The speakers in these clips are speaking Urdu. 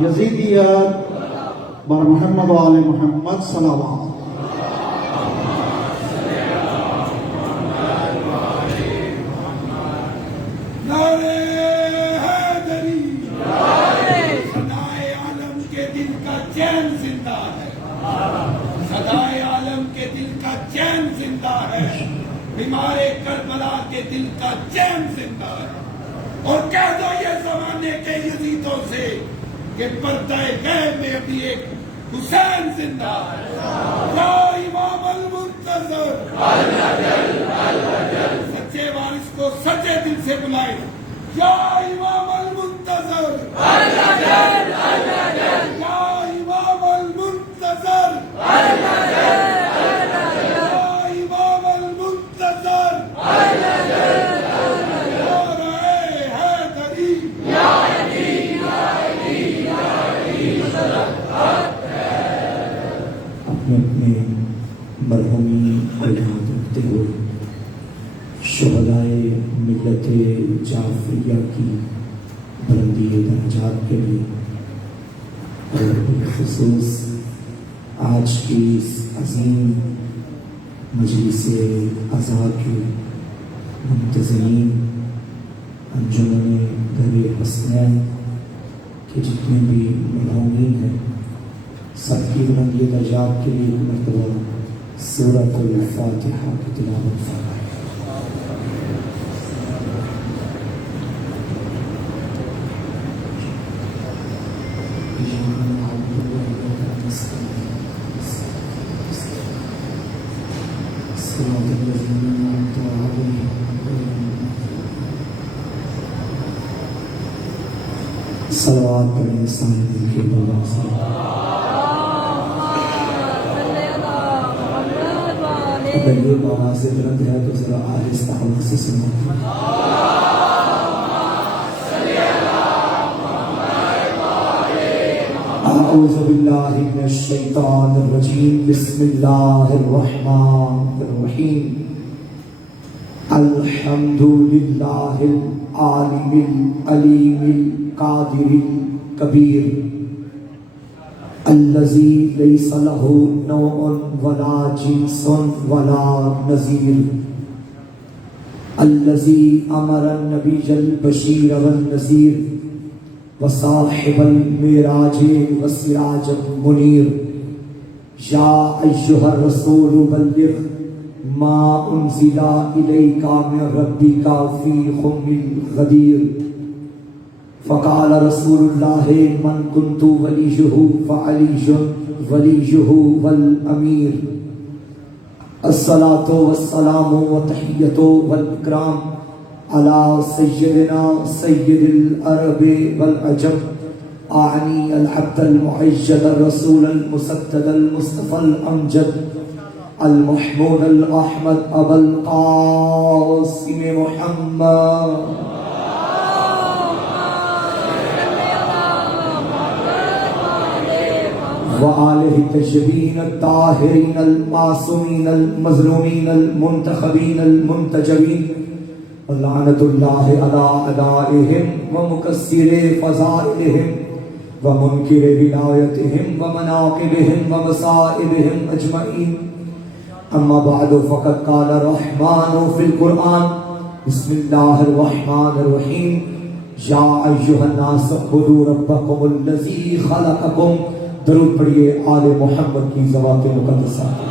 یزیدیت بر محمد و آل محمد صلوات. بیمار کربلا کے دل کا چین زندہ ہے. اور کہہ دو یہ زمانے کے یزیدوں سے کہ پردہ غیب میں ابھی ایک حسین زندہ ہے. یا امام المنتظر سچے وارث کو سچے دل سے بلائے. یا امام المنتظر یا امام المنتظر اپنے مرحومی کو یاد رکھتے ہوئے شہدائے ملت جعفریہ کی بلندی درجات کے لیے اور بالخصوص آج کی اس عظیم مجلس عزا کے منتظمین انجمن در حسنین کے جتنے بھی مرحومین ہیں سب کی بلندی درجات کے لیے مرتبہ سورۃ الفاتحہ کی تلاوت فرمائیں. صلوات پڑھیں سارے دل کے بابا سے. اگر یہ بابا سے بلند ہے تو ذرا آہستہ آواز سے سنو. اعوذ باللہ من الشیطان الرجیم. بسم اللہ الرحمن الرحیم. الحمد للہ العالم العلیم القادر الکبیر الذی لیس له نوع ولا جنس ولا نظیر الذی امر النبی البشیر والنذیر وصاحب المعراج والسراج المنیر. یا ایھا الرسول بلغ ما انزل الیک من ربک فی خم الغدیر. فقال رسول اللہ من کنت ولیہ فعلی ولیہ والامیر. الصلاۃ والسلام والتحیۃ والاکرام علی سیدنا سید العرب والعجم اعنی العبد المعجل الرسول المسدد المصطفى الامجد المحمود الاحمد ابا القاسم محمد وآلہ الطیبین الطاہرین المعصومین المظلومین المنتخبین المنتجبین ولعنۃ اللہ علی اعدائہم ومکسر فضائلہم ومنکر ولایتہم ومناقبہم ومصائبہم اجمعین. اما بعد فقد قال الرحمن فی القرآن. بسم اللہ الرحمن الرحیم. یا ایھا الناس اعبدوا ربکم الذی خلقکم. درود پڑھیے آل محمد کی ذوات مقدسات.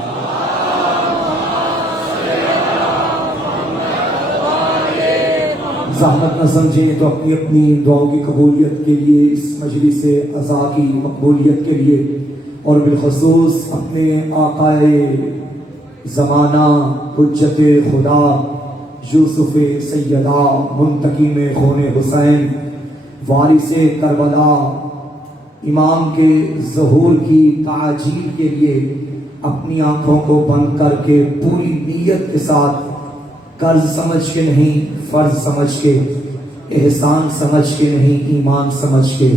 زحمت نہ سمجھیں تو اپنی اپنی دعاؤں کی قبولیت کے لیے, اس مجلس عزا کی مقبولیت کے لیے, اور بالخصوص اپنے آقائے زمانہ حجت خدا یوسف سیدہ منتقم خون حسین وارث کربلا امام کے ظہور کی تعجیل کے لیے اپنی آنکھوں کو بند کر کے پوری نیت کے ساتھ قرض سمجھ کے نہیں, فرض سمجھ کے, احسان سمجھ کے نہیں, ایمان سمجھ کے,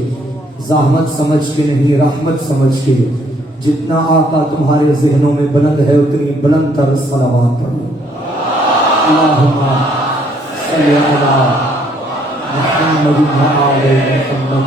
زحمت سمجھ کے نہیں, رحمت سمجھ کے, جتنا آقا تمہارے ذہنوں میں بلند ہے اتنی بلند تر صلوات پڑھو. اللہم صلی علی محمد و آل محمد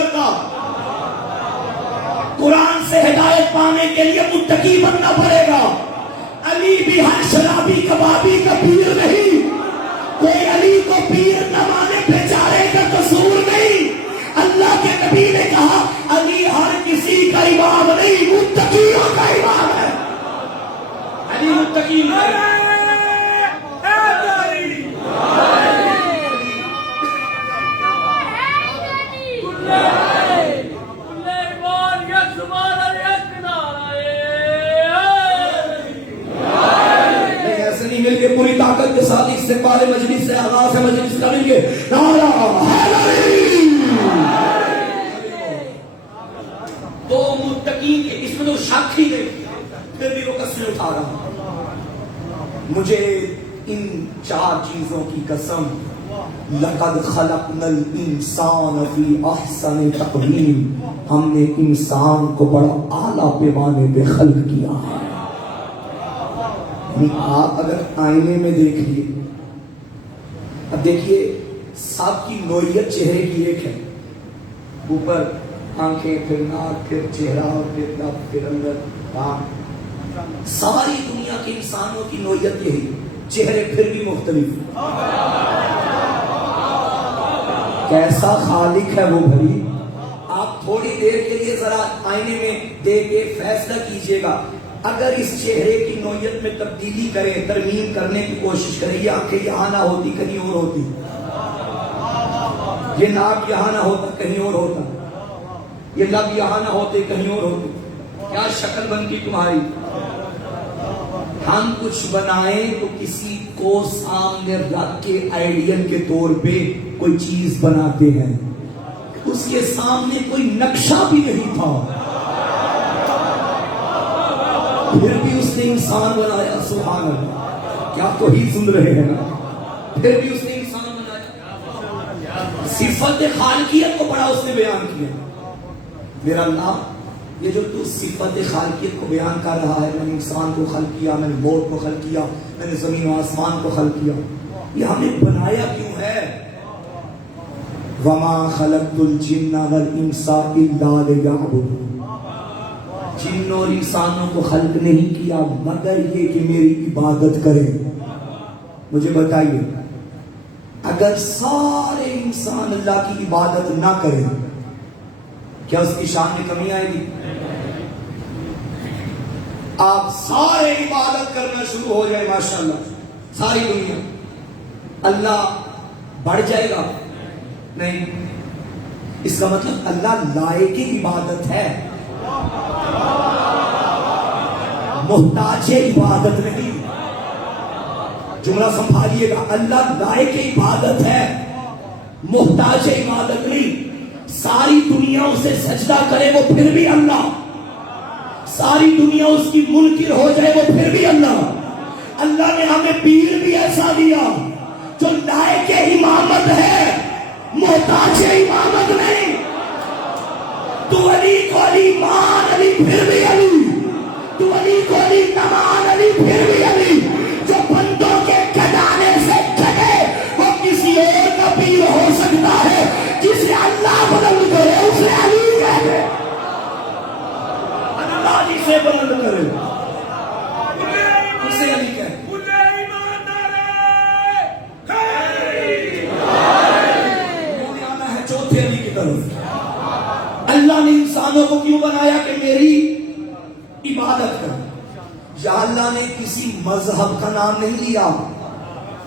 کرتا. قرآن سے ہدایت پانے کے لیے متقی بننا پڑے گا. علی بھی ہر شرابی کبابی کا پیر نہیں. کوئی علی کو پیر نہ مانے بیچارے کا قصور نہیں. اللہ کے نبی نے کہا علی ہر کسی کا امام نہیں، متقیوں کا امام ہے. علی متقی ہے. مل کے پوری طاقت کے ساتھ استقبال مجلس سے آغاز مجلس کریں گے. نعرہ حیدری. تو متقین کے اس میں تو شک ہی نہیں، پھر بھی وہ قسم اٹھا رہا ہوں. مجھے ان 4 چیزوں کی قسم. لقد خلقنا الانسان فی احسن تقویم. ہم نے انسان کو بڑا اعلیٰ پیمانے پہ خلق کیا ہے. آپ اگر آئینے میں دیکھیے، اب دیکھیے سب کی نوعیت چہرے کی ایک ہے. اوپر آنکھیں، پھر ناک، پھر چہرہ، پھر لب، پھر اندر کان. ساری دنیا کے انسانوں کی نوعیت یہی، چہرے پھر بھی مختلف. کیسا خالق ہے وہ بھائی. آپ تھوڑی دیر کے لیے ذرا آئینے میں دیکھ کے فیصلہ کیجئے گا. اگر اس چہرے کی نوعیت میں تبدیلی کرے، ترمیم کرنے کی کوشش کرے، یہ آنکھیں یہاں نہ ہوتی کہیں اور ہوتی، یہ ناک یہاں نہ ہوتا کہیں اور ہوتا، یہ لب یہاں نہ ہوتے کہیں اور ہوتے. کیا شکل بنتی تمہاری. ہم کچھ بنائیں تو کسی کو سامنے رکھ کے آئیڈیل کے طور پہ کوئی چیز بناتے ہیں. اس کے سامنے کوئی نقشہ بھی نہیں تھا، پھر بھی اس نے انسان بنایا. سبحان اللہ. کیا تو ہی سن رہے ہیں نا. پھر بھی اس نے انسان بنایا. صفت خالقیت کو بڑا اس نے بیان کیا. میرا اللہ، یہ جو تو صفت خالقیت کو بیان کر رہا ہے، میں نے انسان کو خلق کیا، میں نے موت کو خلق کیا، میں نے زمین و آسمان کو خلق کیا، یہ ہمیں بنایا کیوں ہے؟ وما خلقت الجن والانس الا لیعبدون. جن اور انسانوں کو خلق نہیں کیا مگر یہ کہ میری عبادت کریں. مجھے بتائیے، اگر سارے انسان اللہ کی عبادت نہ کریں کیا اس کی شان میں کمی آئے گی؟ آپ سارے عبادت کرنا شروع ہو جائے ماشاءاللہ ساری دنیا، اللہ بڑھ جائے گا؟ نہیں. اس کا مطلب اللہ لائق عبادت ہے، محتاج عبادت نہیں. جملہ سنبھالیے گا. اللہ لائق عبادت ہے، محتاج عبادت نہیں. ساری دنیا اسے سجدہ کرے وہ پھر بھی اللہ، ساری دنیا اس کی منکر ہو جائے وہ پھر بھی اللہ. اللہ نے ہمیں پیر بھی ایسا دیا جو لائق امامت ہے، محتاج امامت نہیں. تو علی کو علی مان، علی پھر بھی علی. تو علی کو علی نہ مان، علی پھر بھی علی. جو بندوں کے کھجانے سے ٹھگے وہ کسی اور کا پیر ہو سکتا ہے، جسے اللہ بلند کرے اسے علی کہے. اللہ جی سے بلند کرے اسے علی کہے. چوتھے علی کی طرف. اللہ نے انسانوں کو کیوں بنایا کہ میری عبادت کر. یا اللہ نے کسی مذہب کا نام نہیں لیا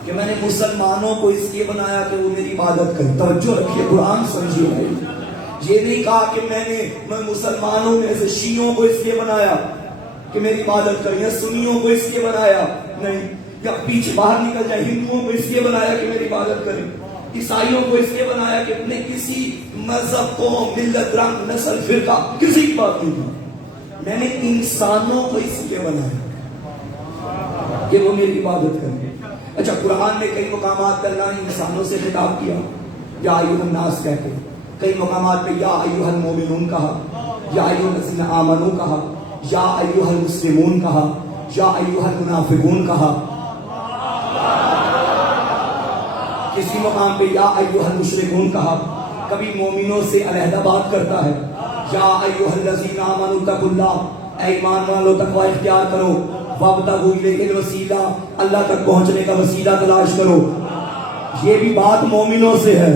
کہ میں نے مسلمانوں کو اس لیے بنایا کہ وہ میری عبادت کریں. توجہ رکھیے، قرآن سمجھیے بھائی. یہ نہیں کہا کہ میں مسلمانوں میں سے شیعوں کو اس لیے بنایا کہ میری عبادت کریں، یا سنیوں کو اس لیے بنایا نہیں، یا پیچھے باہر نکل جائے ہندوؤں کو اس لیے بنایا کہ میری عبادت کریں، عیسائیوں کو اس لیے بنایا کہ اپنے کسی مذہب کو، ملت، رنگ، نسل، فرقہ کسی کی بات نہیں کی. میں نے انسانوں کو اس لیے بنایا کہ وہ میری عبادت کریں. اچھا، قرآن نے کئی مقامات پر اللہ نے انسانوں سے خطاب کیا، یا ایھا الناس کہتے. کئی مقامات پہ یا ایھا المومنون کہا، یا ایھا الذین آمنوا کہا، یا ایھا المسلمون کہا، یا ایھا المنافقون کہا. کسی مقام پہ یا ایھا المشرکون کہا. کبھی مومنوں سے علیحدہ بات کرتا ہے، یا ایھا الذین آمنوا اتقوا اللہ، اے ایمان والو تقوی اختیار کرو، وابتغوا الیہ الوسیلہ، اللہ تک پہنچنے کا وسیلہ تلاش کرو. یہ بھی بات مومنوں سے ہے.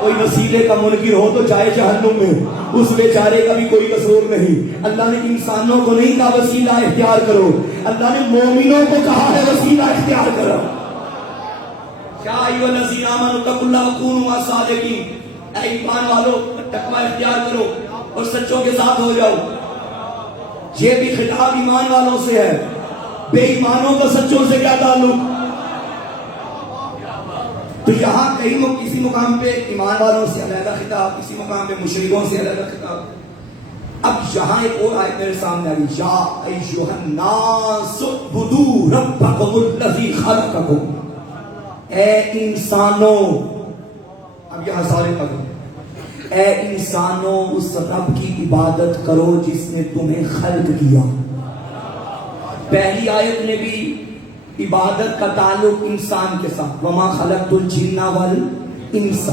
کوئی وسیلے کا منکر ہو تو جائے جہنم میں، اس بیچارے کا بھی کوئی قصور نہیں. اللہ نے انسانوں کو نہیں کہا وسیلہ اختیار کرو، اللہ نے مومنوں کو کہا ہے وسیلہ اختیار کرو. یا ایھا الذین آمنوا اتقوا اللہ وکونوا مع الصادقین، اے ایمان والو تقوی اختیار کرو اور سچوں کے ساتھ ہو جاؤ. یہ بھی خطاب ایمان والوں سے ہے. بے ایمانوں کا سچوں سے کیا تعلق؟ تو یہاں کہیں کسی مقام پہ ایمان والوں سے علیحدہ خطاب، کسی مقام پہ مشرکوں سے علیحدہ خطاب. اب یہاں ایک اور آیت میرے سامنے آ گئی، یا ایھا الناس اعبدوا ربکم الذی خلقکم، اے انسانوں. اب یہاں سارے پڑھو، اے انسانوں اس رب کی عبادت کرو جس نے تمہیں خلق کیا. پہلی آیت میں بھی عبادت کا تعلق انسان کے ساتھ، وما خلقت الجن والانس،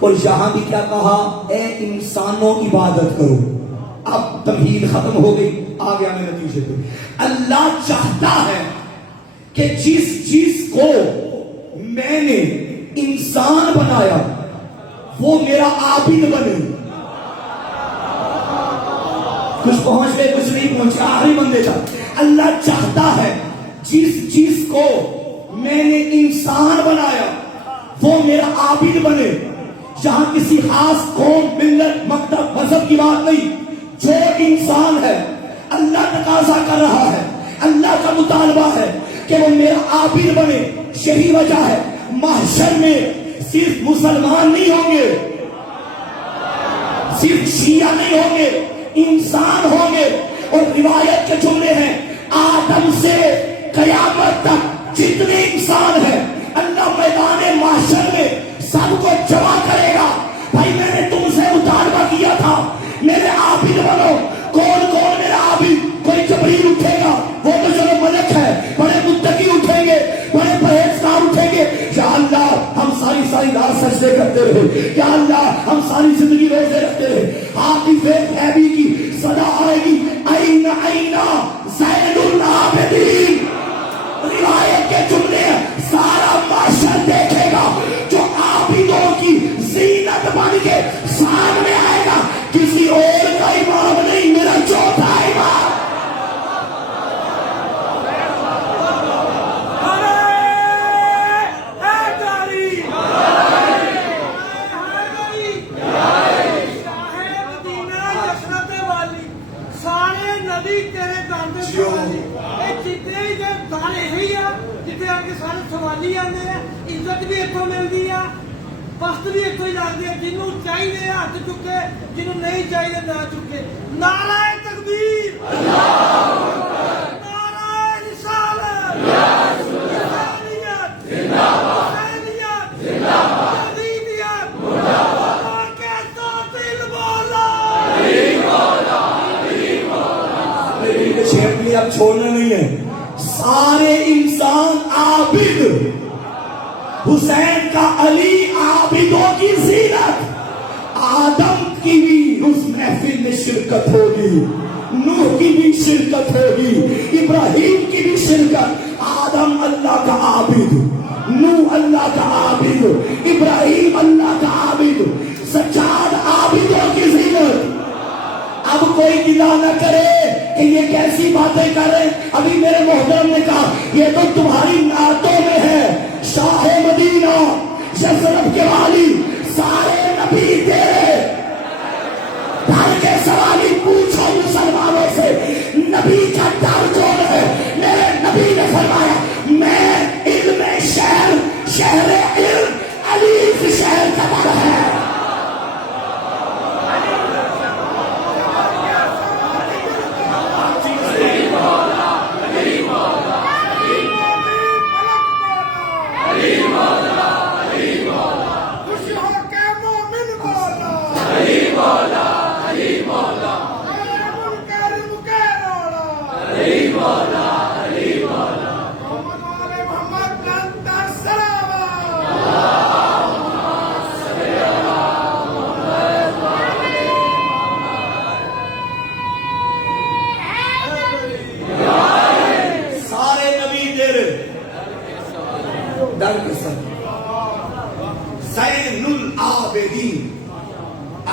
اور یہاں بھی کیا کہا، اے انسانوں عبادت کرو. اب تمہید ختم ہو گئی، آ گیا میں نتیجے پہ. اللہ چاہتا ہے کہ جس چیز کو میں نے انسان بنایا وہ میرا عابد بنے. کچھ پہنچ گئے کچھ نہیں پہنچے، آخری بندے تھا. اللہ چاہتا ہے جس چیز کو میں نے انسان بنایا وہ میرا عابد بنے. جہاں کسی خاص قوم، ملت، مکتب، مذہب کی بات نہیں، جو انسان ہے اللہ تقاضا کر رہا ہے، اللہ کا مطالبہ ہے کہ وہ میرا عابد بنے. یہی وجہ ہے محشر میں صرف مسلمان نہیں ہوں گے، صرف شیعہ نہیں ہوں گے، انسان ہوں گے. اور روایت کے جملے ہیں آدم سے قیامت تک جتنے انسان ہیں اللہ میدان محشر میں سب کو جمع کرے گا. بھائی میں نے تم سے مطالبہ کیا تھا میرے عابد بنو. کون کون میرا عابد؟ کوئی جبریل اٹھے گا، وہ تو چلو ملک ہے، بڑے متقی اٹھیں گے، بڑے پرہیزگار اٹھیں گے. یا اللہ ہم ساری رات سجدے کرتے رہے، یا اللہ ہم ساری زندگی روزے رکھتے رہے. عاقب غیبی کی صدا آئے گی، این زین العابدین. روایت کے جملے سارا معاشر دیکھے گا جو عابدوں کی زینت بن کے سامنے آئے گا. کسی اور کا امام نہیں، میرا چوتھا امام. سوالی آنے عزت بھی اتوں ملتی ہے، وقت بھی اتوں ہی لگتی ہے. جنوں چاہیے ہاتھ چکے، جنوں نہیں چاہیے نہ چکے. نعرہ تکبیر، نعرہ رسالت، حسینیت، حسینیت، یزیدیت، اور کے قاتل مولا. شہر کے لیے اب چھوڑنا نہیں ہے. سارے انسان عابد، حسین کا علی عابدوں کی زینت. آدم کی بھی اس محفل میں شرکت ہوگی، نوح کی بھی شرکت ہوگی، ابراہیم کی بھی شرکت. آدم اللہ کا عابد، نوح اللہ کا عابد، ابراہیم اللہ کا عابد، سجاد عابدوں کی زینت. اب کوئی گلا نہ کرے کہ یہ کیسی باتیں کر رہے ہیں. ابھی میرے محترم نے کہا یہ تو تمہاری نعتوں میں ہے. شاہ مدینہ، یثرب کے والی، سارے نبی تیرے. گھر کے سوالی پوچھو مسلمانوں سے، نبی کا ڈر کون ہے؟ میرے نبی نے فرمایا میں علم شہر علم علی کے شہر کا ڈر ہے.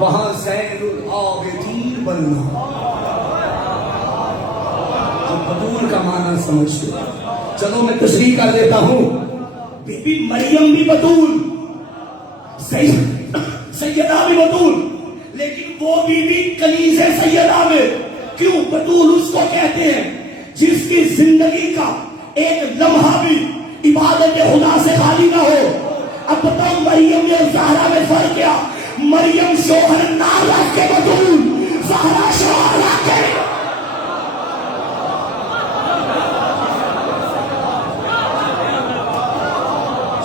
وہاں زین العابدین بننا. بطول کا معنی سمجھتے. چلو میں تشریح کر دیتا ہوں. بی بی مریم بھی بطول, سیدہ بھی بطول, لیکن وہ بی بی کنیز سیدہ میں. کیوں بطول اس کو کہتے ہیں جس کی زندگی کا ایک لمحہ بھی عبادت خدا سے خالی نہ ہو. اب بتاؤ مریم اور زہرا میں فرق کیا؟ مریم شوہر نہ رکھ کے بطول, زہرا شوہر رکھ کے.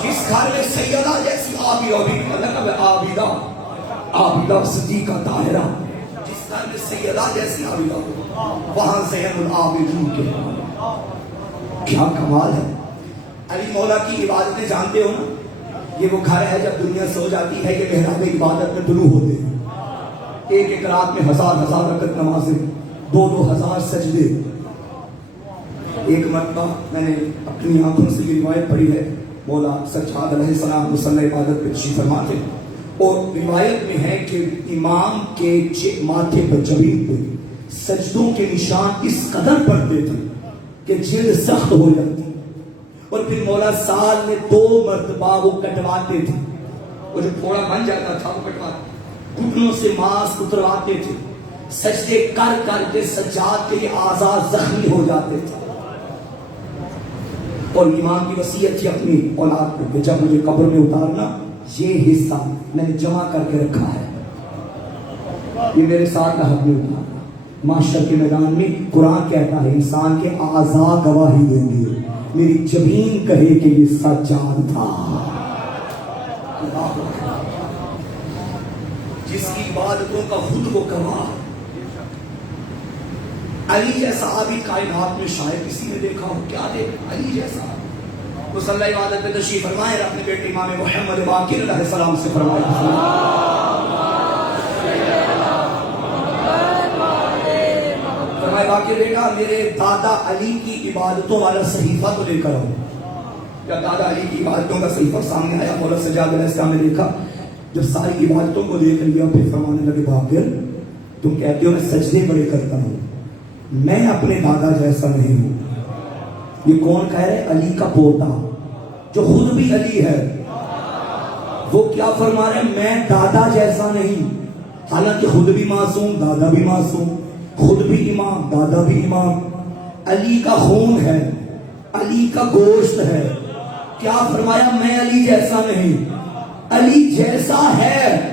جس گھر میں سیدہ جیسی عابدہ صدیقہ طاہرہ, جس گھر میں سیدہ جیسی عابدہ ہو, وہاں زین العابدین کے. کیا کمال ہے. علی مولا کی عبادتیں جانتے ہو نا, یہ وہ گھر ہے جب دنیا سو جاتی ہے یہ محراب عبادت میں طلوع ہوتے ہیں. ایک ایک رات میں ہزار ہزار رکعت نمازیں, 2,000 سجدے. ایک مرتبہ میں نے اپنی آنکھوں سے یہ روایت پڑھی ہے, مولا سجاد علیہ السلام مصلی عبادت پہ تشریف فرما تھے, اور روایت میں ہے کہ امام کے ماتھے پر جبین پہ سجدوں کے نشان اس قدر پڑتے تھے کہ جلد سخت ہو جاتی, اور پھر مولا سال میں 2 مرتبہ وہ کٹواتے تھے. وہ جو تھوڑا بن جاتا تھا وہ کٹواتے, گھٹنوں سے ماس اترواتے تھے. سجدے کر کر کے سجاد کے اعضاء زخمی ہو جاتے تھے. اور امام کی وصیت تھی اپنی اولاد کو کہ جب مجھے قبر میں اتارنا یہ حصہ میں نے جمع کر کے رکھا ہے, یہ میرے ساتھ کا حق نہیں اتارنا. معاشر کے میدان میں قرآن کہتا ہے انسان کے اعضاء گواہی دیں گے, میری جبین کہے کہ یہ سجاد تھا. جس کی عبادتوں کا خود وہ گواہ. علی جیسا عابد کائنات میں شاید کسی نے دیکھا ہو. کیا دیکھا علی جیسا. مصلی عبادت پہ تشریف فرمائے, اپنے بیٹے امام محمد باقر علیہ السلام سے فرمائے, فرمائے باقر بیٹا میرے دادا علی کی عبادتوں والا صحیفہ تو لے کر آؤ. جب دادا علی کی عبادتوں کا صحیفہ سامنے آیا, مولا سجاد علیہ السلام نے دیکھا. جب ساری عبادتوں کو دیکھ لیا پھر فرمانے لگے باقر تم کہتے ہو میں سجدے بڑے کرتا ہوں, میں اپنے دادا جیسا نہیں ہوں. یہ کون کہہ رہے؟ علی کا پوتا جو خود بھی علی ہے. وہ کیا فرما رہے ہیں؟ میں دادا جیسا نہیں, حالانکہ خود بھی معصوم دادا بھی معصوم, خود بھی امام دادا بھی امام. علی کا خون ہے, علی کا گوشت ہے. کیا فرمایا؟ میں علی جیسا نہیں, علی جیسا ہے.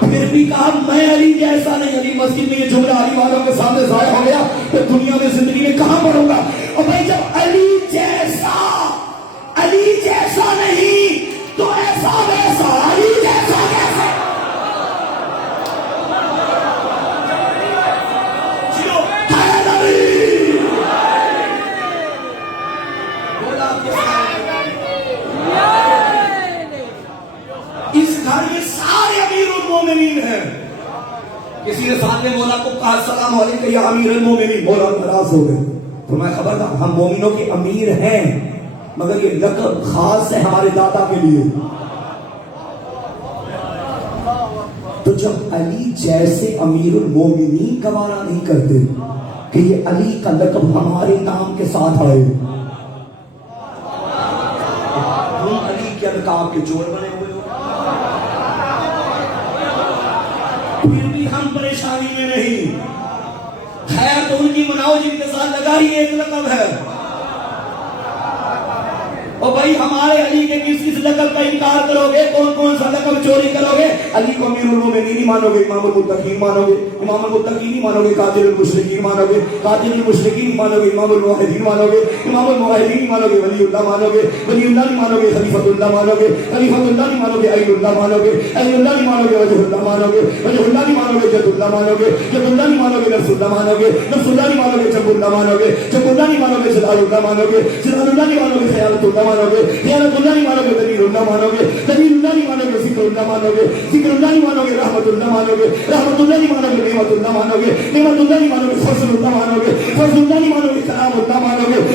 پھر بھی کہا میں علی جیسا نہیں. علی مسجد میں یہ جملہ علی والوں کے سامنے ضائع ہو گیا کہ دنیا میں زندگی میں کہاں پڑھوں گا. اور بھائی جب علی جیسا نہیں تو ایسا ویسا علی جیسا کیسے؟ اس گھر میں سارے امیر المومنین ہیں. کسی نے ساتھ میں مولا کو کہا السلام علیکم یا امیر المومنین, مولا ناراض ہو گئے. تو میں خبردار ہم مومنوں کے امیر ہیں مگر یہ لقب خاص ہے ہمارے دادا کے لیے. تو جب علی جیسے امیر المومنین گوارا نہیں کرتے کہ یہ علی کا لقب ہمارے نام کے ساتھ آئے, ہم علی کے القاب کے چور بنے ہوئے ہو, پھر بھی ہم پریشانی میں نہیں. خیر تو ان کی مناؤ جن کے ساتھ لگا ہی ایک لقب ہے. اور بھائی ہمارے علی کے کس لقب کا انکار کرو گے؟ کون کون سا لقب چوری کرو گے؟ علی کو امیر المومنین مانو گے, امام المتقین مانو گے, امام المتقین مانو گے, قاتل المشرکین مانو گے, قاتل المشرکین مانو گے, امام الموحدین مانو گے, امام الموحدین مانو گے, ولی اللہ مانو گے, ولی اللہ نہیں مانو گے, خلیفۃ اللہ مانو گے, خلیفۃ اللہ نہیں مانو گے, علی اللہ مانو گے, علی اللہ نہیں مانو گے, وجہ اللہ مانو گے, وجہ اللہ نہیں مانو گے, جد اللہ مانو گے, جد اللہ نہیں مانو گے, نفس اللہ مانو گے, نفس اللہ نہیں مانو گے, جب اللہ مانو گے, جب اللہ نہیں مانو گے, جلال اللہ مانو گے, جلال اللہ نہیں مانو گے, خیالت اللہ مانو گے, خیالت اللہ نہیں مانو گے, دلیل اللہ مانو گے, دلیل اللہ نہیں مانو گے, ذکر اللہ مانو گے, ذکر اللہ نہیں مانو گے, رحمت اللہ مانو گے, رحمت اللہ نہیں مانو گے, نعمت اللہ مانو گے, نعمت اللہ نہیں مانو گے, فضل اللہ مانو گے, فضل اللہ نہیں مانو گے, کلام اللہ مانو گے,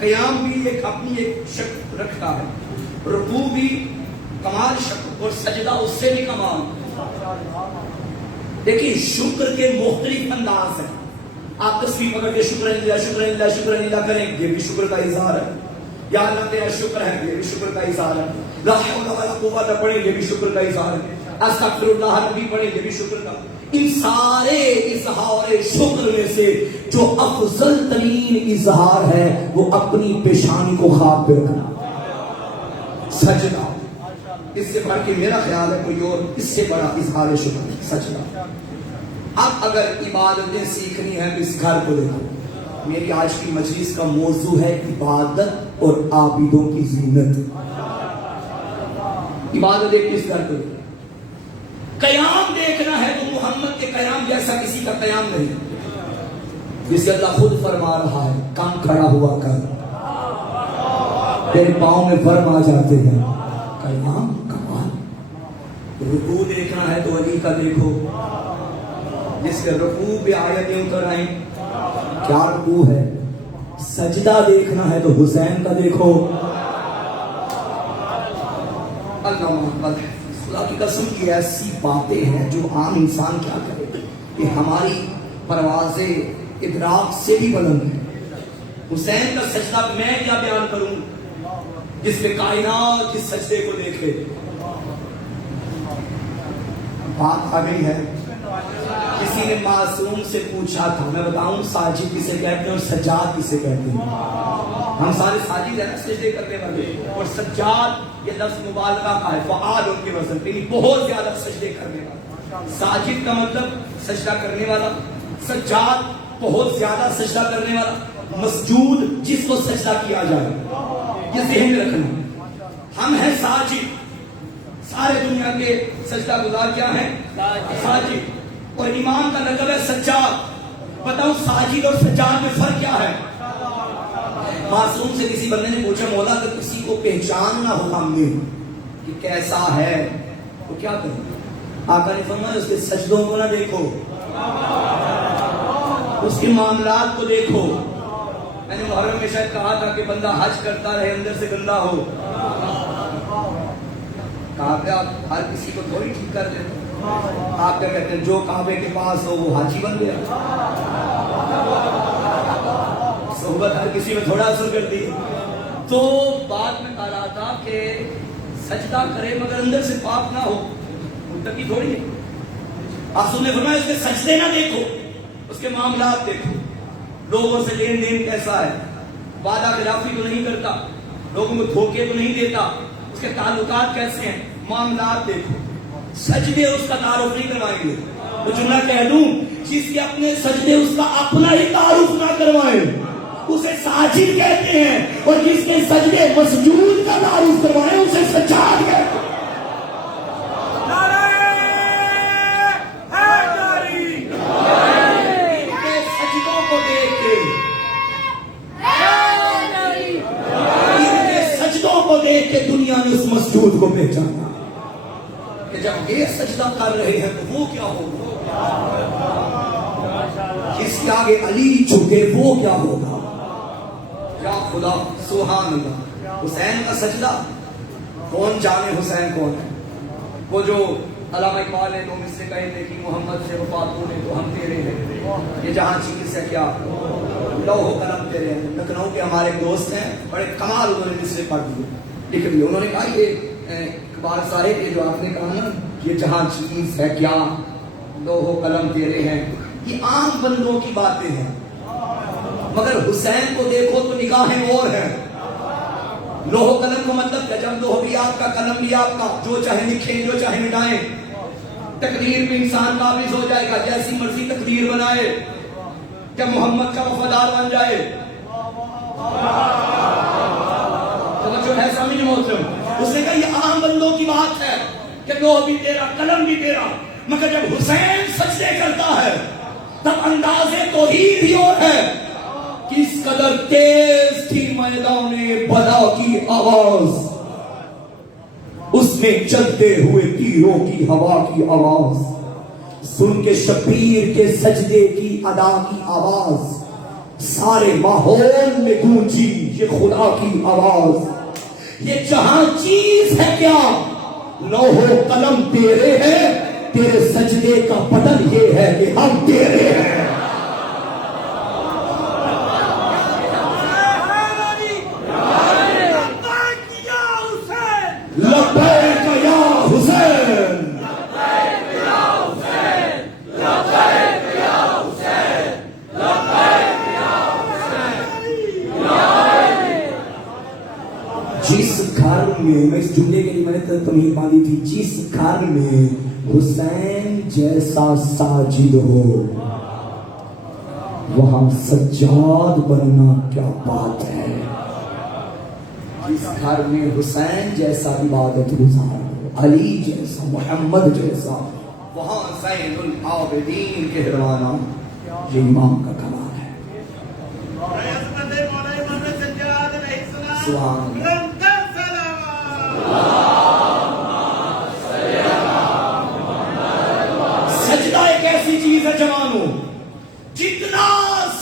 قیام بھی ایک اپنی ایک شکل رکھتا ہے، رکوع بھی کمال شکل اور سجدہ اس سے بھی کمال۔ دیکھیں شکر کے مختلف انداز ہیں۔ آپ تصویر پکڑ کے شکر اللہ شکر اللہ شکر اللہ کریں، یہ بھی شکر کا اظہار ہے۔ یا اللہ تیرا شکر ہے، یہ بھی شکر کا اظہار ہے۔ لا حول ولا قوت پڑھیں، یہ بھی شکر کا اظہار ہے۔ استغفر اللہ نبی پڑھیں، یہ بھی شکر کا۔ ان سارے اظہار شکر میں سے جو افضل ترین اظہار ہے وہ اپنی پیشانی کو خاک پہ رکھنا، سجدہ۔ اس سے بڑھ کے میرا خیال ہے کوئی اور اس سے بڑا اظہار شکر نہیں، سجدہ۔ اب اگر عبادتیں سیکھنی ہے تو اس گھر کو دیکھو، میری آج کی مجلس کا موضوع ہے عبادت اور عابدوں کی زینت۔ عبادت ایک کس گھر کو دیکھو، قیام دیکھنا ہے تو محمد کے قیام جیسا کسی کا قیام نہیں، جسے اللہ خود فرما رہا ہے کم کھڑا ہوا کر، تیرے پاؤں میں فرم آ جاتے ہیں، قیام کمال۔ رکوع دیکھنا ہے تو علی کا دیکھو، جس کے رکوع پہ آیتیں اتر آئیں، کیا رکوع ہے۔ سجدہ دیکھنا ہے تو حسین کا دیکھو، اللہ محمد ہے۔ خدا کی قسم کی ایسی باتیں ہیں جو عام انسان کیا کرے، کہ ہماری پرواز ادراک سے بھی بلند ہے۔ حسین کا سجدہ میں کیا بیان کروں، جس میں کائنات کے سجدے کو دیکھے۔ بات آ گئی ہے، کسی نے معصوم سے پوچھا تھا، میں بتاؤں ساجد کسے کہتے ہیں اور سجاد کسے کہتے ہیں۔ ہم سارے ساجد ہیں سجدے کرنے والے، اور سجاد یہ لفظ مبالغہ کا ہے، فعال ان کے وزن پہ، بہت زیادہ سجدے کرنے والا۔ ساجد کا مطلب سجدہ کرنے والا، سجاد بہت زیادہ سجدہ کرنے والا، مسجود جس کو سجدہ کیا جائے، یہ ذہن میں رکھنا۔ ہم ہیں ساجد، سارے دنیا کے سجدہ گزار کیا ہیں، ساجد۔ اور امام کا لقب ہے سجاد۔ بتاؤں ساجد اور سجاد میں فرق کیا ہے۔ معصوم سے کسی بندے نے پوچھا مولا اگر کسی کو پہچاننا ہو ہم نے کہ کیسا ہے تو کیا کریں، آقا نے فرمایا اس کے سجدوں کو نہ دیکھو، اس کے معاملات کو دیکھو۔ میں نے محرم میں شاید کہا تھا کہ بندہ حج کرتا رہے اندر سے گندا ہو، کہا کہ آپ ہر کسی کو تھوڑی ٹھیک کر دیتے، آپ کیا کہتے ہیں جو کعبے کے پاس ہو وہ حاجی بن گیا۔ صحبت ہر کسی میں تھوڑا اثر کرتی ہے۔ تو بات میں کہہ رہا تھا کہ سجدہ کرے مگر اندر سے پاک نہ ہو، متقی تھوڑی ہے۔ آپ نے فرمایا اس کے سجدے نہ دیکھو، اس کے معاملات دیکھو، لوگوں سے لین دین کیسا ہے، وعدہ خلافی تو نہیں کرتا، لوگوں کو دھوکے تو نہیں دیتا، اس کے تعلقات کیسے ہیں، معاملات دیکھو۔ سجدے اس کا تعارف نہیں کروائیں گے، تو جو نہ کہہ دوں جس کے اپنے سجدے اس کا اپنا ہی تعارف نہ کروائیں اسے ساجد کہتے ہیں، اور جس کے سجدے مسجود کا تعارف کروائیں اسے سجاد کہتے ہیں۔ ان کے سجدوں کو دیکھ کے، ان کے سجدوں کو دیکھ کے دنیا نے اس مسجود کو پہچانا کہ جب یہ سجدہ کر رہے ہیں تو وہ کیا ہوگا، جس کے آگے علی جھکے وہ کیا ہوگا۔ یا خدا سبحان اللہ۔ حسین کا سجدہ، کون جانے حسین کون ہے، وہ جو علامہ اقبال نے دو مصرے کہے تھے کہ محمد سے وفات ہونے تو ہم تیرے ہیں، یہ جہاں چیز سے کیا لوح و قلم تیرے ہیں۔ لکھنؤ کے ہمارے دوست ہیں، بڑے کمال انہوں نے مصرے پڑھ دیے، لکھ دیے۔ انہوں نے کہا یہ اقبال صاحب یہ جو آپ نے کہا نا یہ جہاں چیز ہے کیا لوح و قلم تیرے ہیں، یہ عام بندوں کی باتیں ہیں، مگر حسین کو دیکھو تو نگاہیں اور ہیں۔ لوح و قلم کا مطلب ہے جب لوح بھی آپ کا قلم بھی آپ کا، جو چاہے لکھیں جو چاہے مٹائیں، تقدیر میں انسان قابض ہو جائے گا، جیسی مرضی تقدیر بنائے، جب محمد کا وفادار بن جائے۔ توجہ ہے سامنے محترم، اس نے کہا یہ عام بندوں کی بات ہے کہ لوح بھی تیرا قلم بھی تیرا، مگر جب حسین سجدے کرتا ہے تب انداز توحید ہی اور ہے۔ کس قدر تیز تھی میدان بلا کی آواز، اس میں چلتے ہوئے تیروں کی ہوا کی آواز، سن کے شبیر کے سجدے کی ادا کی آواز، سارے ماحول میں گونجی یہ خدا کی آواز، یہ جہاں چیز ہے کیا، لوح و قلم تیرے ہیں، تیرے سجدے کا بدل یہ ہے کہ ہم تیرے ہیں۔ لبیک یا حسین، جس گھر میں اس جملے کے لیے میں نے تمہیں باندھی تھی، جس گھر میں حسین جیسا ساجد ہو وہاں سجاد بننا کیا بات ہے۔ جس گھر میں حسین جیسا عبادت گزار ہو، علی جیسا، محمد جیسا، وہاں زین العابدین کہلوانا یہ امام کا کمال ہے۔ سبحان اللہ۔ سجدہ ایک ایسی چیز ہے جوانوں، جتنا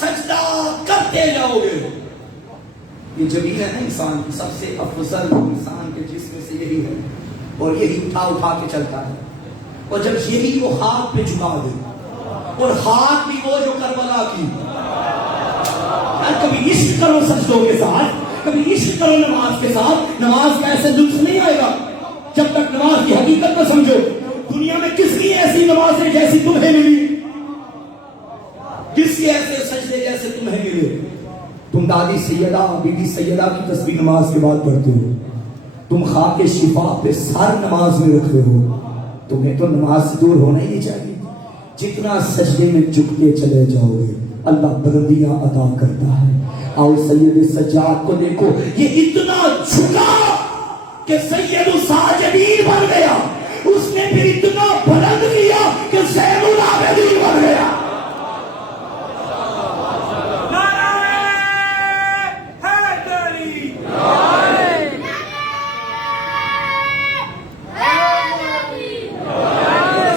سجدہ کرتے جاؤ گے، یہ جبین ہے انسان کی، سب سے افضل انسان کے جسم سے یہی ہے، اور یہی اٹھا کے چلتا ہے، اور جب یہی وہ ہاتھ پہ جھکا دے، اور ہاتھ بھی وہ جو کربلا کی، کبھی عشق کرو سجدوں کے ساتھ، کبھی عشق کرو نماز کے ساتھ، نماز کا ایسے لطف نہیں آئے گا جب تک نماز کی حقیقت نہ سمجھو۔ دنیا میں کس کی ایسی نماز ہے جیسی تمہیں ملی، کس کی ایسے سجدے جیسے تمہیں ملے۔ تم دادی سیدہ، بی بی سیدہ کی تسبیح نماز کے بعد پڑھتے ہو، تم خاک شفا پہ سر نماز میں رکھتے ہو، تمہیں تو نماز سے دور ہونا ہی نہیں چاہیے۔ جتنا سجدے میں جھکتے چلے جاؤ گے اللہ بلندیاں عطا کرتا ہے۔ آؤ سید سجاد کو دیکھو، یہ اتنا جھکا کہ سید الساجدین بن گیا، اس نے پھر اتنا بلند کیا کہ زین العابدین بن گیا۔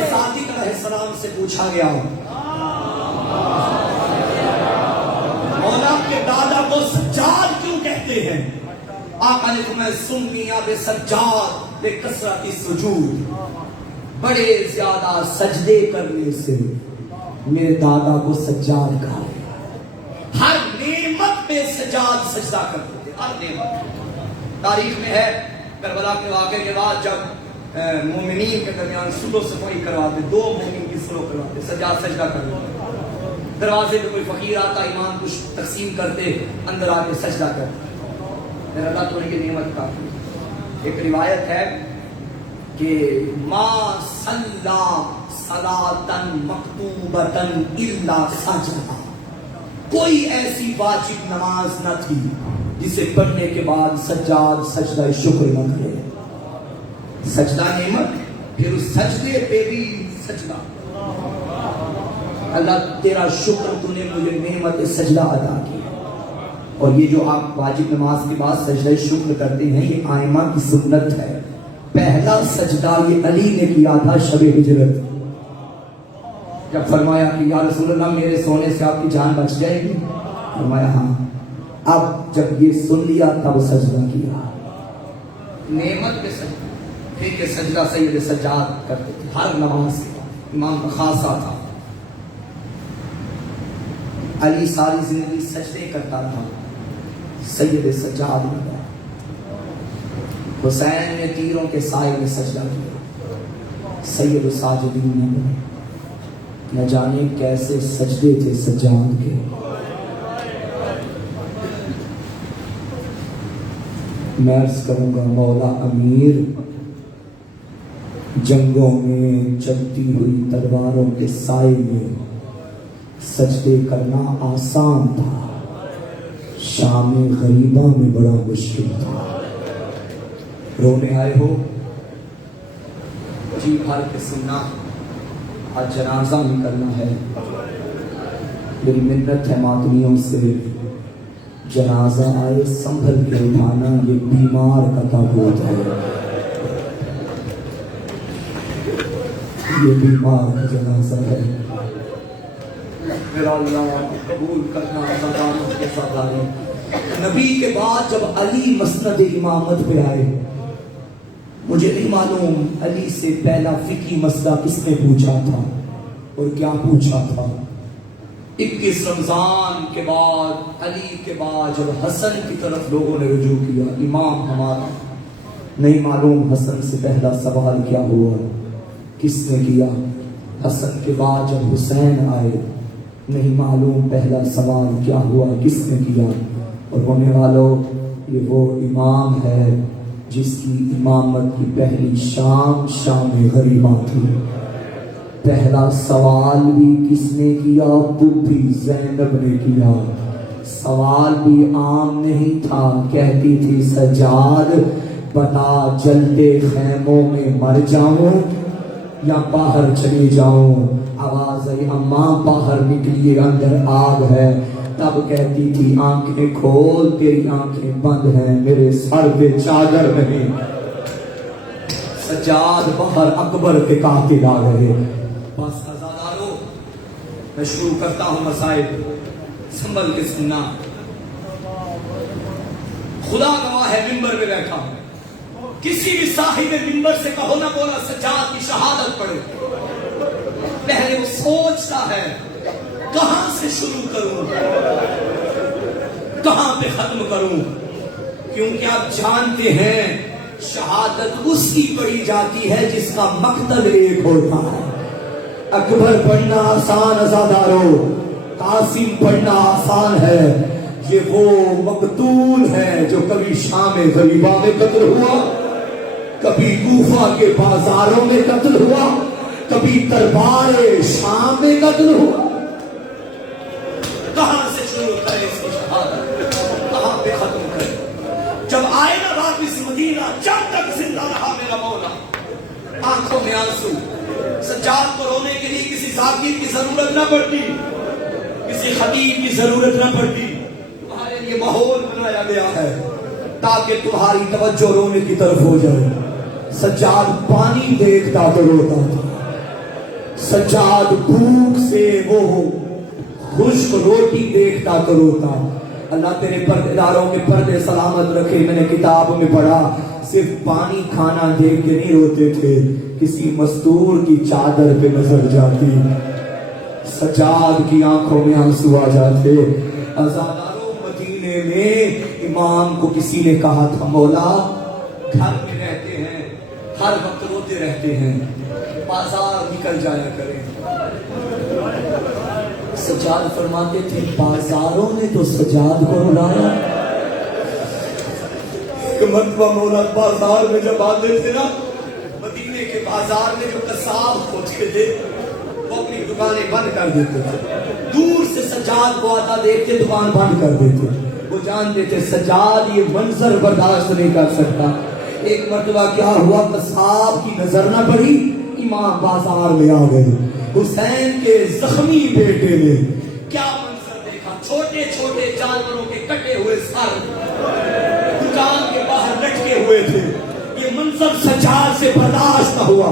صادق علیہ السلام سے پوچھا گیا، مولا کے دادا کو سجاد کیوں کہتے ہیں؟ آقا نے فرمایا سمی اب سجاد بے کثرت سجود، بڑے زیادہ سجدے کرنے سے میرے دادا کو سجاد کہا گیا۔ ہر نعمت پہ سجاد سجدہ کرتے تھے، ہر نعمت۔ تاریخ میں ہے کربلا کے واقعے کے بعد جب مومنین کے درمیان سلو صفائی کرواتے، دو مومن کی سلو کرواتے، سجاد سجدہ کرواتے، دروازے پہ کوئی فقیر آتا، امام کچھ تقسیم کرتے، اندر آ کے سجدہ کرتے، میرا اللہ تو کی نعمت کا۔ ایک روایت ہے کہ ما صلی صلاۃ مکتوبۃ الا سجد، کوئی ایسی واجب نماز نہ تھی جسے پڑھنے کے بعد سجاد سجدہ شکر نہ کرے۔ سجدہ نعمت، پھر اس سجدے پہ بھی سجدہ، اللہ تیرا شکر تو نے مجھے نعمت سجدہ ادا کی۔ اور یہ جو آپ واجب نماز کے بعد سجدہ شکر کرتے ہیں یہ آئمہ کی سنت ہے۔ پہلا سجدہ یہ علی نے کیا تھا شب ہجرت، جب فرمایا کہ یا رسول اللہ میرے سونے سے آپ کی جان بچ جائے گی، فرمایا ہاں۔ اب جب یہ سن لیا تب سجدہ کیا، نعمت پہ سجدہ۔ پھر یہ سجدہ سید سجاد کرتے تھے ہر نماز کے بعد، امام کا خاصہ تھا۔ علی ساری زندگی سجدے کرتا رہا، سید سجاد بنا۔ حسین نے تیروں کے سائے میں سجدہ کیا، سید الساجدین نے بنا۔ نہ جانے کیسے سجدے تھے سجاد کے۔ میں عرض کروں گا مولا امیر، جنگوں میں چلتی ہوئی تلواروں کے سائے میں سجدے کرنا آسان تھا، شام غریبہ میں بڑا مشکل تھا۔ رونے آئے ہو جی بھر کے سننا، آج جنازہ نکلنا ہے، میری منت ہے ماتمیوں سے، جنازہ آئے سنبھل کے اٹھانا، یہ بیمار کا تابوت ہے، یہ بیمار کا جنازہ ہے۔ میرا اللہ قبول کرنا عزاداروں کے عزاداروں۔ نبی کے بعد جب علی مسند امامت پہ آئے، مجھے نہیں معلوم علی سے پہلا فقہی مسئلہ کس نے پوچھا تھا اور کیا پوچھا تھا۔ 21 رمضان کے بعد علی کے بعد جب حسن کی طرف لوگوں نے رجوع کیا، امام ہمارا، نہیں معلوم حسن سے پہلا سوال کیا ہوا، کس نے کیا۔ حسن کے بعد جب حسین آئے، نہیں معلوم پہلا سوال کیا ہوا، کس نے کیا۔ اور ہونے والوں، یہ وہ امام ہے جس کی امامت کی پہلی شام غریبہ تھی۔ پہلا سوال بھی کس نے کیا؟ بی زینب نے کیا۔ سوال بھی عام نہیں تھا، کہتی تھی سجاد بتا جلتے خیموں میں مر جاؤں یا باہر چلی جاؤں۔ آواز آئی اماں باہر نکلیے اندر آگ ہے۔ تب کہتی تھی آنکھیں کھول، تیری آنکھیں بند ہیں، میرے سر پہ چادر نہیں۔ سجاد باہر اکبر کے قاتل آ گئے۔ بس عزادارو، میں شروع کرتا ہوں مسائل، سنبھل کے سننا۔ خدا گواہ ہے ممبر میں بیٹھا ہوں، کسی بھی صاحب ممبر سے کہو نہ بولا سجاد کی شہادت پڑھے، پہلے وہ سوچتا ہے کہاں سے شروع کروں، کہاں پہ ختم کروں، کیونکہ آپ جانتے ہیں شہادت اس کی پڑھی جاتی ہے جس کا مقتل ایک ہوتا ہے۔ اکبر پڑھنا آسان عزادارو، قاسم پڑھنا آسان ہے، یہ وہ مقتول ہے جو کبھی شام غریبہ میں قتل ہوا، کبھی کوفہ کے بازاروں میں قتل ہوا، کبھی دربار شام میں قتل ہوا۔ کہاں سے شروع کرے اس کی شہادت، کہاں پہ ختم کرے؟ جب آئے نا واپس مدینہ، جب تک زندہ رہا میرا مولا، آنکھوں میں آنسو، سجاد کو رونے کے لیے کسی ذاکر کی ضرورت نہ پڑتی، کسی خطیب کی ضرورت نہ پڑتی، تمہارے لیے ماحول بنایا گیا ہے تاکہ تمہاری توجہ رونے کی طرف ہو جائے۔ سجاد پانی دیکھتا تو روتا تھا، سجاد بھوک سے وہ خشک روٹی دیکھتا تو روتا۔ اللہ تیرے پردے داروں کے پردے سلامت رکھے۔ میں نے کتاب میں پڑھا صرف پانی کھانا دیکھ کے نہیں روتے تھے، کسی مستور کی چادر پہ نظر جاتی، سجاد کی آنکھوں میں آنسو آ جاتے۔ عزاداروں، مدینے میں امام کو کسی نے کہا تھا مولا گھر میں رہتے ہیں، ہر وقت روتے رہتے ہیں، بازار نکل جایا کریں۔ سجاد فرماتے تھے بازاروں نے تو سجاد کو رلایا۔ ایک مرتبہ مولا بازار میں جب آتے تھے نا، مدینے کے بازار میں جو قصاب ہوتے تھے وہ اپنی دکانیں بند کر دیتے تھے، دور سے سجاد کو آتا دیکھتے دکان بند کر دیتے، وہ جانتے تھے سجاد یہ منظر برداشت نہیں کر سکتا۔ ایک مرتبہ کیا ہوا، قصاب کی نظر نہ پڑی، امام بازار میں آ گئے، حسین کے زخمی بیٹے نے کیا منظر دیکھا، چھوٹے چھوٹے جانوروں کے کٹے ہوئے سر دکان کے باہر لٹکے ہوئے تھے۔ یہ منظر سجاد سے برداشت نہ ہوا،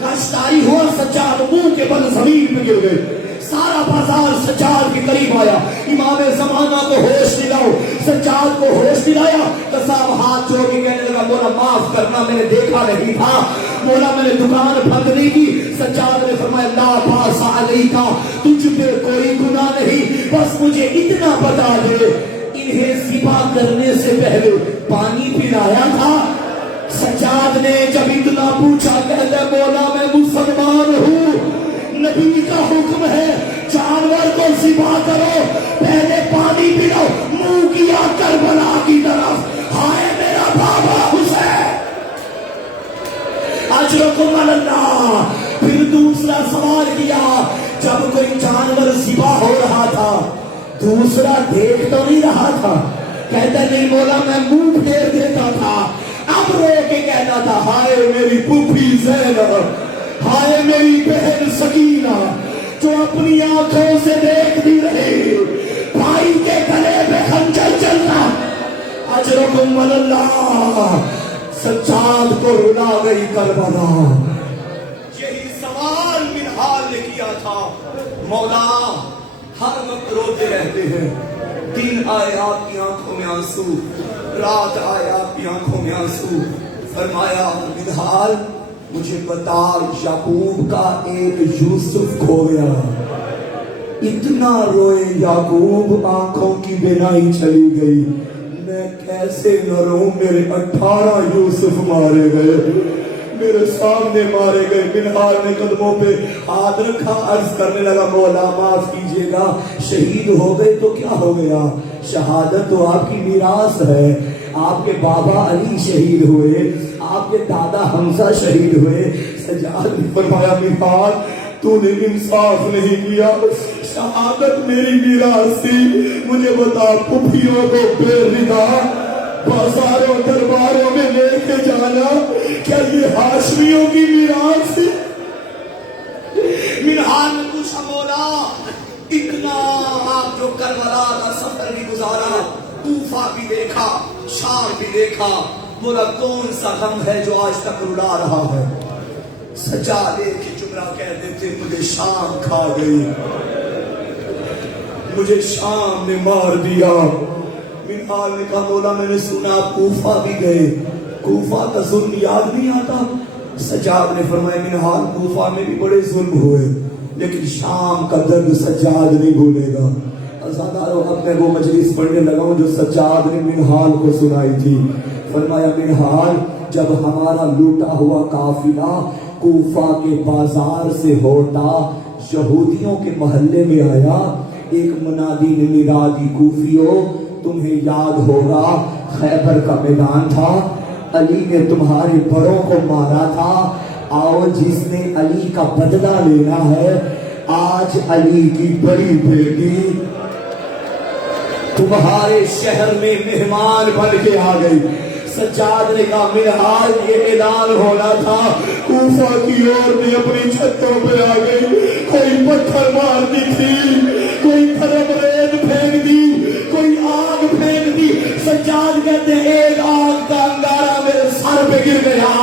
گاشتاری ہوا، سجاد منہ کے بل زمین پہ گر گئے۔ سارا بازار سجاد کے قریب آیا، امام زمانہ کو ہوش دلاؤ، سجاد کو ہوش دلایا۔ قصاب ہاتھ جوڑ کے کہنے لگا مولا معاف کرنا، میں نے دیکھا نہیں تھا، مولا میں نے دکان بند نہیں کی۔ سجاد نے فرمایا لا باس علیکا، تجھ پہ کوئی گناہ نہیں، بس مجھے اتنا بتا دے انہیں ذبح کرنے سے پہلے پانی پلایا تھا؟ سجاد نے جب اتنا پوچھا کہتا مولا میں مسلمان ہوں، نبی کا حکم ہے جانور کو ذبح کرو، پہلے پانی پلاؤ، منہ کیا کربلا کی طرف، ہائے میرا بابا حسین اجرکم اللہ۔ پھر دوسرا سوال کیا، جب کوئی جانور ذبح ہو رہا تھا دوسرا دیکھ تو نہیں رہا تھا؟ کہتا نہیں مولا میں منہ پھیر دیتا تھا، اب رو کے کہتا تھا ہائے میری پھوپھی زینب، ہائے میری بہن سکینہ جو اپنی آنکھوں سے دیکھتی رہی بھائی کے گلے پہ خنجر چلنا۔ اجرکم اللہ۔ سجاد کو رلا گئی کربلا۔ یہی سوال منہال نے کیا تھا، مولا ہر وقت روتے رہتے ہیں. دن آئے آپ کی آنکھوں میں آنسو, رات آئے آپ کی آنکھوں میں آنسو. فرمایا منہال مجھے بتا, یعقوب کا ایک یوسف کھو گیا. اتنا روئے یعقوب, آنکھوں کی بینائی چلی گئی. میں کیسے نہ روؤں, میرے 18 یوسف مارے گئے, میرے سامنے مارے گئے. منہال نے قدموں پہ ہاتھ رکھا, عرض کرنے لگا مولا معاف کیجئے گا, شہید ہو گئے تو کیا ہو گیا, شہادت تو آپ کی میراث ہے. آپ کے بابا علی شہید ہوئے, آپ کے دادا حمزہ شہید ہوئے. سجاد نے فرمایا منہال تو نے انصاف نہیں کیا, شہادت میری میراث تھی. مجھے بتا پھپھیوں کو بے ردا بازاروں درباروں میں لے کے جانا کیا یہ ہاشمیوں کی میراث تھی؟ منہال نے پوچھا مولا اتنا آپ جو کربلا کا سفر بھی گزارا, کوفہ بھی دیکھا, شام بھی دیکھا, بولا کون سا غم ہے جو آج تک رلا رہا ہے؟ سجادے کی جملہ کہتے تھے مجھے شام کھا گئی, مجھے شام نے مار دیا. منہال نے کہا مولا میں نے سنا آپ کوفہ بھی گئے, کوفہ کا ظلم یاد نہیں آتا؟ سجاد نے فرمایا منہال کوفہ میں بھی بڑے ظلم ہوئے, لیکن شام کا درد سجاد نہیں بھولے گا. ازاداروں اب میں وہ مجلس پڑھنے لگا ہوں جو سجاد نے منہال کو سنائی تھی. فرمایا منہال جب ہمارا لوٹا ہوا قافلہ کوفہ کے بازار سے ہوتا یہودیوں کے محلے میں آیا, ایک منادی نے ندا دی کوفیوں تمہیں یاد ہوگا خیبر کا میدان تھا, علی نے تمہارے بڑوں کو مارا تھا, آؤ جس نے علی کا بدلہ لینا ہے آج علی کی بڑی بیٹی تمہارے شہر میں مہمان بن کے آ گئی. سجاد نے کہا منہال یہ اعلان ہونا تھا, کوفہ کی عورتیں اپنی چھتوں پہ آ گئی, کوئی پتھر مارتی تھی, کوئی کھرب ریت پھینک دی, کوئی آگ پھینک دی. سجاد کہتے ہیں ایک آگ کا انگارہ میرے سر پہ گر گیا,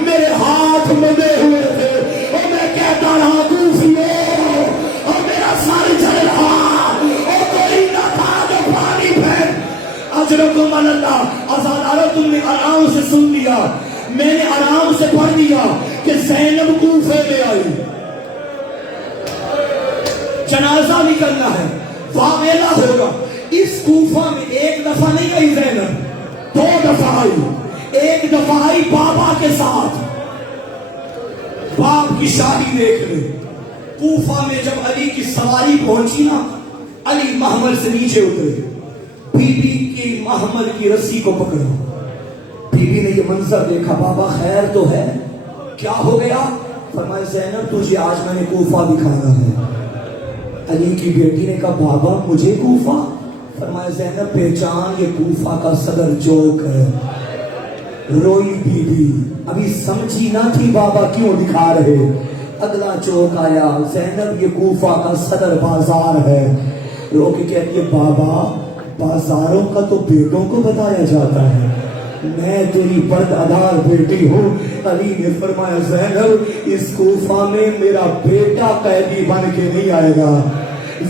میرے ہاتھ مدے ہوئے تھے, اور میں کہتا رہا کوفیوں, اور میرا سر جل رہا, اور کوئی نہ تھا جو پانی پھینک. اجرکم اللہ. ازادارو تم نے آرام سے سن لیا, میں نے آرام سے پڑھ دیا کہ زینب کوفے میں آئی, جنازہ بھی کرنا ہے, واقعہ ہوگا. اس کوفہ میں ایک دفعہ نہیں آئی زینب, 2 دفعہ آئی. ایک دفعہ آئی بابا کے ساتھ, باپ کی شادی دیکھنے. کوفہ میں جب علی کی سواری پہنچی نا, علی محمل سے نیچے اترے, بی بی کی محمل کی رسی کو پکڑا. بی بی نے یہ منظر دیکھا, بابا خیر تو ہے, کیا ہو گیا؟ فرمایا زینب تجھے آج میں نے کوفہ دکھانا ہے. علی کی بیٹی نے کہا بابا مجھے کوفہ؟ فرمایا زینب پہچان یہ کوفہ کا صدر چوک ہے. روئی بی بی, ابھی سمجھی نہ تھی بابا کیوں دکھا رہے. اگلا چوک آیا, زینب یہ کوفہ کا صدر بازار ہے. رو کے کہتی ہے بابا بازاروں کا تو بیٹوں کو بتایا جاتا ہے, میں تیری پردادار بیٹی ہوں. علی نے فرمایا زینب اس کوفہ میں میرا بیٹا قیدی بن کے نہیں آئے گا,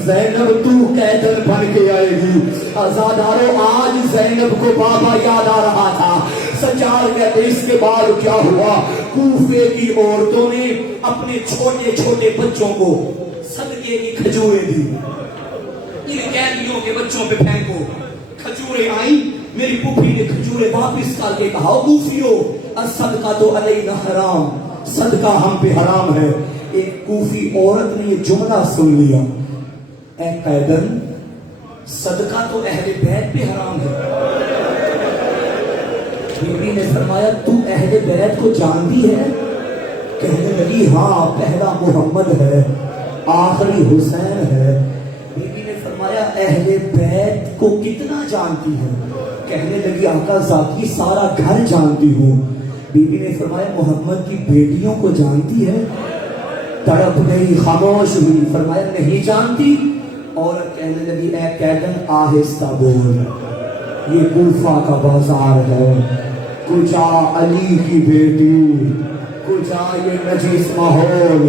زینب تو قیدن بن کے آئے گی. ازاداروں آج زینب کو بابا یاد آ رہا تھا. سجاد کہتے اس کے بعد کیا ہوا, کوفے کی عورتوں نے اپنے چھوٹے چھوٹے بچوں کو صدقے کی کھجوریں دی. ان قیدیوں کے بچوں پہ پھینکو. کھجوریں آئیں, میری پھوپھی نے کھجوریں واپس کر کے کہا کوفیوں الصدقہ تو علینا حرام, صدقہ ہم پہ حرام ہے. ایک کوفی عورت نے یہ جملہ سن لیا, اے قیدن صدقہ تو اہل بیت پہ حرام ہے. بیوی نے فرمایا تو اہل بیت کو جانتی ہے؟ کہنے لگی ہاں, پہلا محمد ہے, آخری حسین ہے. بیوی نے فرمایا اہل بیت کو کتنا جانتی ہے؟ کہنے لگی آقا ذاتی سارا گھر جانتی ہوں. بیوی نے فرمایا محمد کی بیٹیوں کو جانتی ہے؟ تڑپ گئی, خاموش ہوئی. فرمایا نہیں جانتی. عورت کہنے لگی اے قیدن آہستہ بول, یہ کوفہ کا بازار ہے, کجا علی کی بیٹی, کجا یہ نجیس ماحول.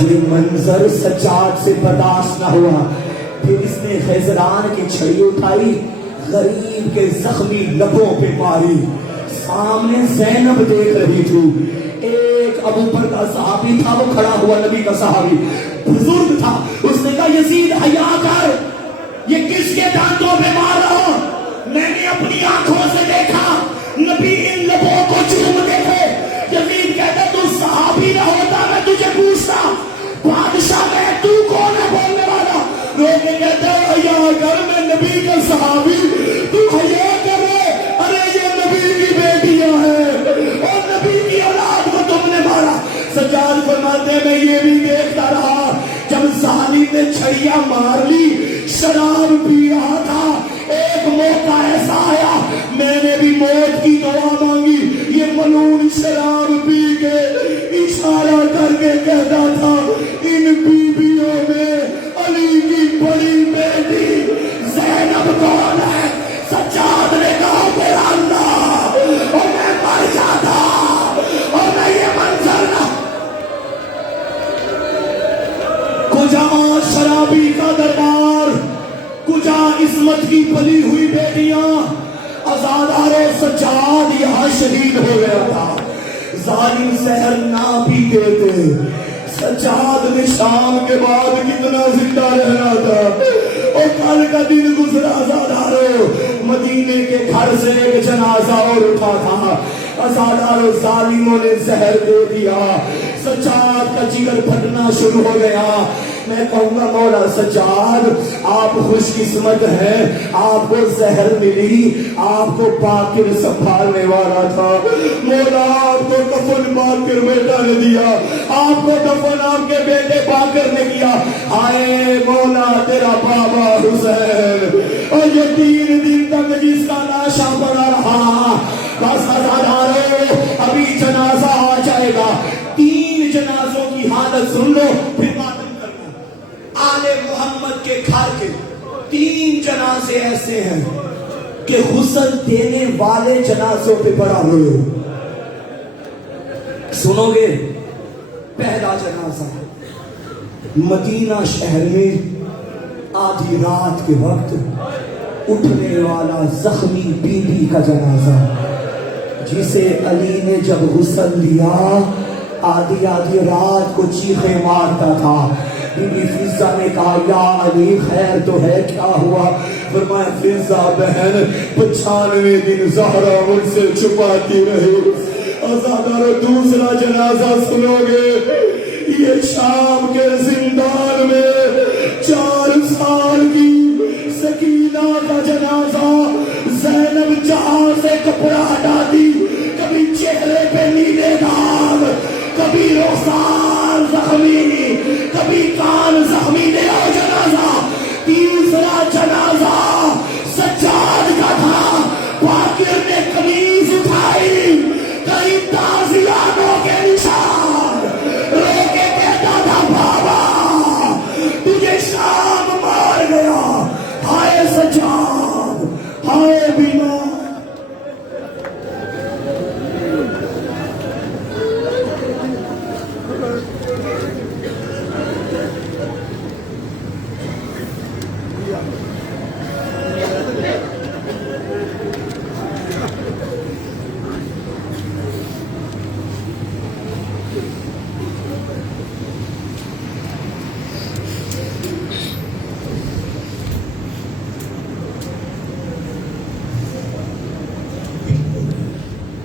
یہ منظر سجاد سے برداشت نہ ہوا. پھر اس نے خیزران کی چھڑی اٹھائی, غریب کے زخمی لبوں پہ ماری. سامنے زینب دیکھ رہی تھی. ایک ابو بکر کا صحابی تھا, وہ کھڑا ہوا, نبی کا صحابی بزرگ تھا. اس نے کہا یزید حیا کر, یہ کس کے دانتوں پہ مار رہا ہو؟ میں نے اپنی آنکھوں سے دیکھا, نبی ان لبوں کو چومتے تھے. یزید کہتا تو صحابی نہ ہوتا میں تجھے پوچھتا, بادشاہ میں تو کون ہے بولنے والا؟ لوگ کہتے ہیں حیا کر, میں نبی کا صحابی, تو حیا کر رہے, ارے یہ نبی کی بیٹیاں ہیں اور نبی کی اولاد کو تم نے مارا. سجاد فرماتے ہیں میں یہ بھی دیکھتا رہا جب ظالم نے چھڑیاں مار لی, شراب پی رہا تھا. ایک موقع ایسا آیا میں نے بھی موت کی دعا مانگی. یہ ملعون شراب پی کے اشارہ کر کے کہتا تھا ان بیویوں میں علی کی بڑی بیٹی زینب کون ہے؟ سجاد نے کہا میرا اللہ, اور میں مر جاتا اور میں یہ منظر نہ. کجا شرابی کا دربار, کجا عصمت کی پلی ہوئی بیٹیاں. آزادار سجاد یہاں شہید ہو گیا تھا. ظالم زہر نہ پیتے تھے. سجاد نے شام کے بعد کتنا زندہ رہنا تھا. اور کل کا دن گزرا آزادارو, مدینے کے گھر سے ایک جنازہ اور اٹھا تھا. آزادارو ظالموں نے زہر دے دیا. سجاد کا جگر پھٹنا شروع ہو گیا. میں کہوں گا مولا سجاد آپ خوش قسمت ہیں, آپ کو زہر ملی, آپ کو باقر سنبھالنے والا تھا. مولا آپ کو کفن باقر بیٹا نے دیا, آپ کو دفن آپ کے بیٹے باقر نے کیا. آئے مولا تیرا بابا حسین, اور یہ 3 دن تک جس کا لاشا پڑا رہا, بس آزادارو ابھی جنازہ آ جائے گا. 3 جنازوں کی حالت سن لو پھر ماتم کرنا. آل محمد کے گھر کے 3 جنازے ایسے ہیں کہ غسل دینے والے جنازوں پہ بڑا روئے. سنو گے, پہلا جنازہ مدینہ شہر میں آدھی رات کے وقت اٹھنے والا زخمی بی بی کا جنازہ, جسے علی نے جب غسل لیا آدھی آدھی رات کو چیخیں مارتا تھا. بی بی فضہ نے کہا یا علی خیر تو ہے, کیا ہوا؟ فرمایا فضہ بہن 95 دن زہرا مجھ سے چھپاتی رہی. آزادارو دوسرا جنازہ سنو گے, یہ شام کے زندان میں 4 سال کی سکینہ کا جنازہ. زینب جہاں سے کپڑا ہٹاتی, کبھی چہرے پہ نیلے داغ, کبھی رخسار